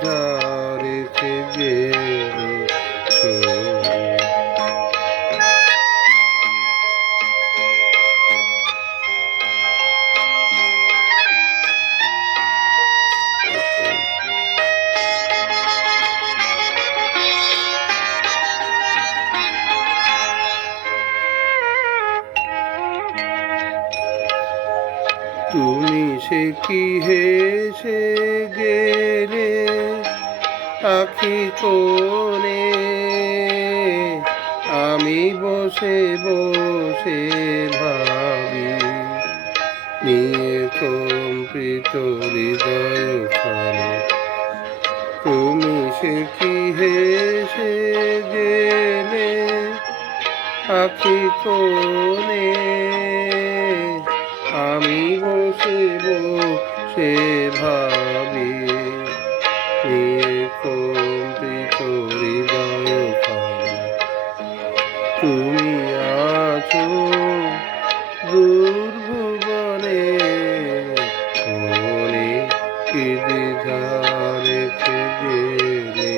দ্বিধা রেখে তুমি সে কি হেসে গেলে? আখি কোণে আমি বসে বসে ভাবি, নিয়ে কম্পিত হৃদয় তুমি সে কি হেসে গেলে? আখি আমি বসে বসে ভাবি। তুমি আছো দুর্ভুবনে মনে কি দ্বিধা গেলে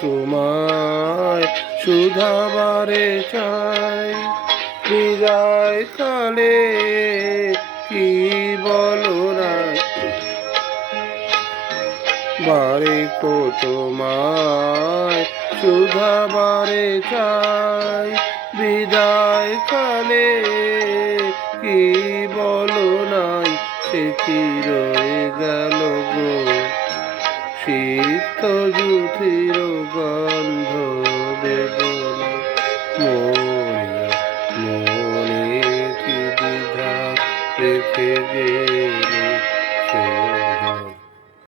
তোমায় সুধাবারে চাই। বিদায় কালে কি বলো বারে কো তোমায় সুধাবারে চাই। বিদায় কালে কি বলো নাই? সে কি রয়ে গেল গো। শীত জুথির গন্ধ বেদন মনে মনে কি দ্বিধা রেখে গে